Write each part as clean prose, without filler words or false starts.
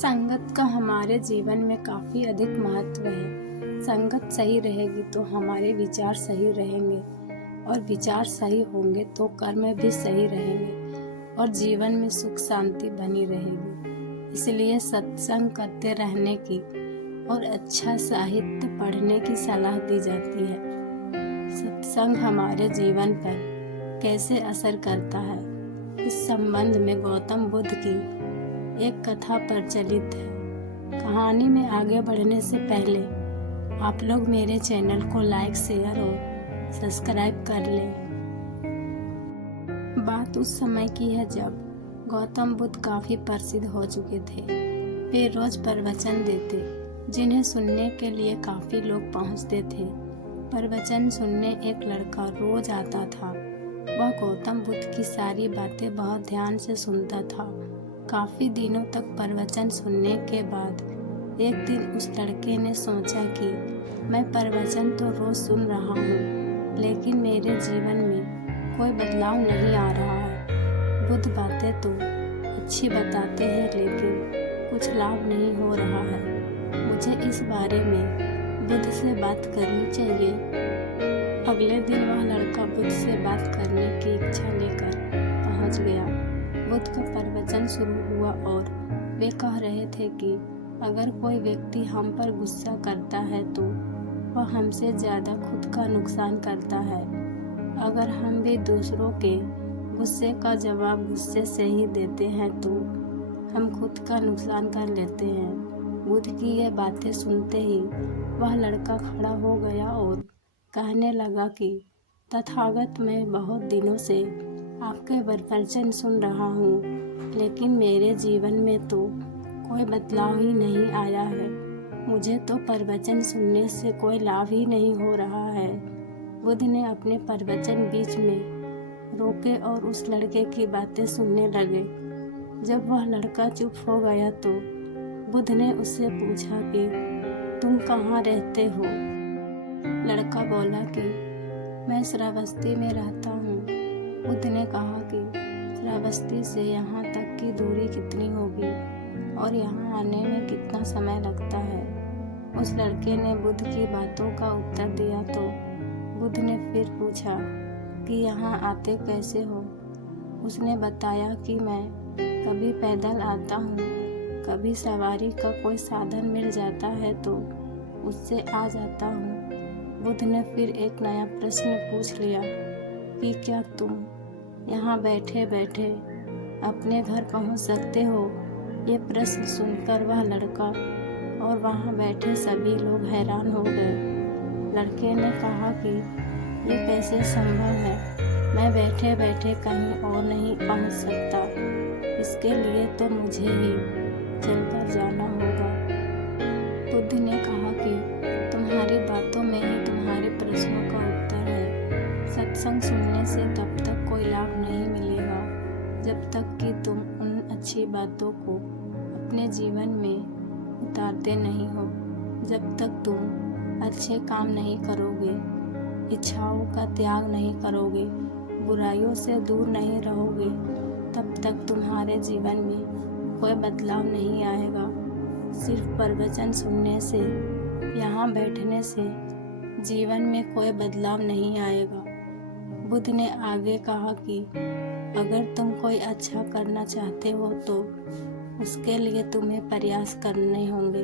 संगत का हमारे जीवन में काफ़ी अधिक महत्व है। संगत सही रहेगी तो हमारे विचार सही रहेंगे और विचार सही होंगे तो कर्म भी सही रहेंगे और जीवन में सुख शांति बनी रहेगी। इसलिए सत्संग करते रहने की और अच्छा साहित्य पढ़ने की सलाह दी जाती है। सत्संग हमारे जीवन पर कैसे असर करता है, इस संबंध में गौतम बुद्ध की एक कथा प्रचलित है। कहानी में आगे बढ़ने से पहले आप लोग मेरे चैनल को लाइक, शेयर और सब्सक्राइब कर लें। बात उस समय की है जब गौतम बुद्ध काफ़ी प्रसिद्ध हो चुके थे। वे रोज प्रवचन देते, जिन्हें सुनने के लिए काफ़ी लोग पहुंचते थे। प्रवचन सुनने एक लड़का रोज आता था। वह गौतम बुद्ध की सारी बातें बहुत ध्यान से सुनता था। काफ़ी दिनों तक प्रवचन सुनने के बाद एक दिन उस लड़के ने सोचा कि मैं प्रवचन तो रोज़ सुन रहा हूँ, लेकिन मेरे जीवन में कोई बदलाव नहीं आ रहा है। बुद्ध बातें तो अच्छी बताते हैं, लेकिन कुछ लाभ नहीं हो रहा है। मुझे इस बारे में बुद्ध से बात करनी चाहिए। अगले दिन वह लड़का बुद्ध से बात करने की इच्छा लेकर पहुँच गया। बुद्ध का प्रवचन शुरू हुआ और वे कह रहे थे कि अगर कोई व्यक्ति हम पर गुस्सा करता है तो वह हमसे ज़्यादा खुद का नुकसान करता है। अगर हम भी दूसरों के गुस्से का जवाब गुस्से से ही देते हैं तो हम खुद का नुकसान कर लेते हैं। बुद्ध की ये बातें सुनते ही वह लड़का खड़ा हो गया और कहने लगा कि तथागत, मैं बहुत दिनों से आपके प्रवचन सुन रहा हूँ, लेकिन मेरे जीवन में तो कोई बदलाव ही नहीं आया है। मुझे तो प्रवचन सुनने से कोई लाभ ही नहीं हो रहा है। बुद्ध ने अपने प्रवचन बीच में रोके और उस लड़के की बातें सुनने लगे। जब वह लड़का चुप हो गया तो बुद्ध ने उससे पूछा कि तुम कहाँ रहते हो? लड़का बोला कि मैं श्रावस्ती में रहता हूँ। बुद्ध ने कहा कि श्रावस्ती से यहाँ तक की दूरी कितनी होगी और यहाँ आने में कितना समय लगता है? उस लड़के ने बुद्ध की बातों का उत्तर दिया तो बुद्ध ने फिर पूछा कि यहाँ आते कैसे हो? उसने बताया कि मैं कभी पैदल आता हूँ, कभी सवारी का कोई साधन मिल जाता है तो उससे आ जाता हूँ। बुद्ध ने फिर एक नया प्रश्न पूछ लिया कि क्या तुम यहाँ बैठे बैठे अपने घर पहुँच सकते हो? ये प्रश्न सुनकर वह लड़का और वहाँ बैठे सभी लोग हैरान हो गए। लड़के ने कहा कि ये कैसे संभव है? मैं बैठे बैठे कहीं और नहीं पहुँच सकता। इसके लिए तो मुझे ही चलकर जाना होगा। बुद्ध ने कहा कि तुम्हारी बातों में ही तुम्हारे प्रश्नों का उत्तर है। सत्संग सुनने से तब तक कोई लाभ नहीं मिलेगा जब तक कि तुम उन अच्छी बातों को अपने जीवन में उतारते नहीं हो। जब तक तुम अच्छे काम नहीं करोगे, इच्छाओं का त्याग नहीं करोगे, बुराइयों से दूर नहीं रहोगे, तब तक तुम्हारे जीवन में कोई बदलाव नहीं आएगा। सिर्फ प्रवचन सुनने से, यहाँ बैठने से जीवन में कोई बदलाव नहीं आएगा। बुद्ध ने आगे कहा कि अगर तुम कोई अच्छा करना चाहते हो तो उसके लिए तुम्हें प्रयास करने होंगे।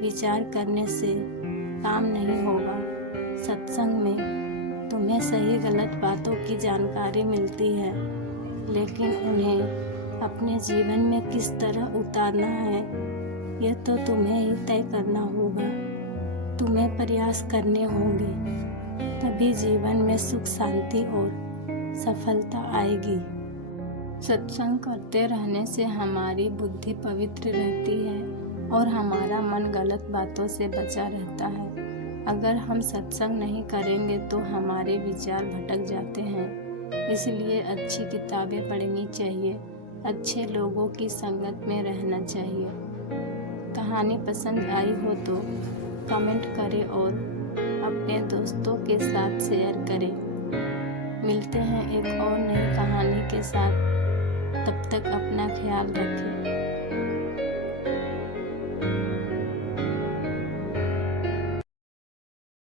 विचार करने से काम नहीं होगा। सत्संग में तुम्हें सही गलत बातों की जानकारी मिलती है, लेकिन उन्हें अपने जीवन में किस तरह उतारना है यह तो तुम्हें ही तय करना होगा। तुम्हें प्रयास करने होंगे, तभी जीवन में सुख शांति और सफलता आएगी। सत्संग करते रहने से हमारी बुद्धि पवित्र रहती है और हमारा मन गलत बातों से बचा रहता है। अगर हम सत्संग नहीं करेंगे तो हमारे विचार भटक जाते हैं। इसलिए अच्छी किताबें पढ़नी चाहिए, अच्छे लोगों की संगत में रहना चाहिए। कहानी पसंद आई हो तो कमेंट करें और अपने दोस्तों के साथ शेयर करें। मिलते हैं एक और नई कहानी के साथ। तब तक अपना ख्याल रखें।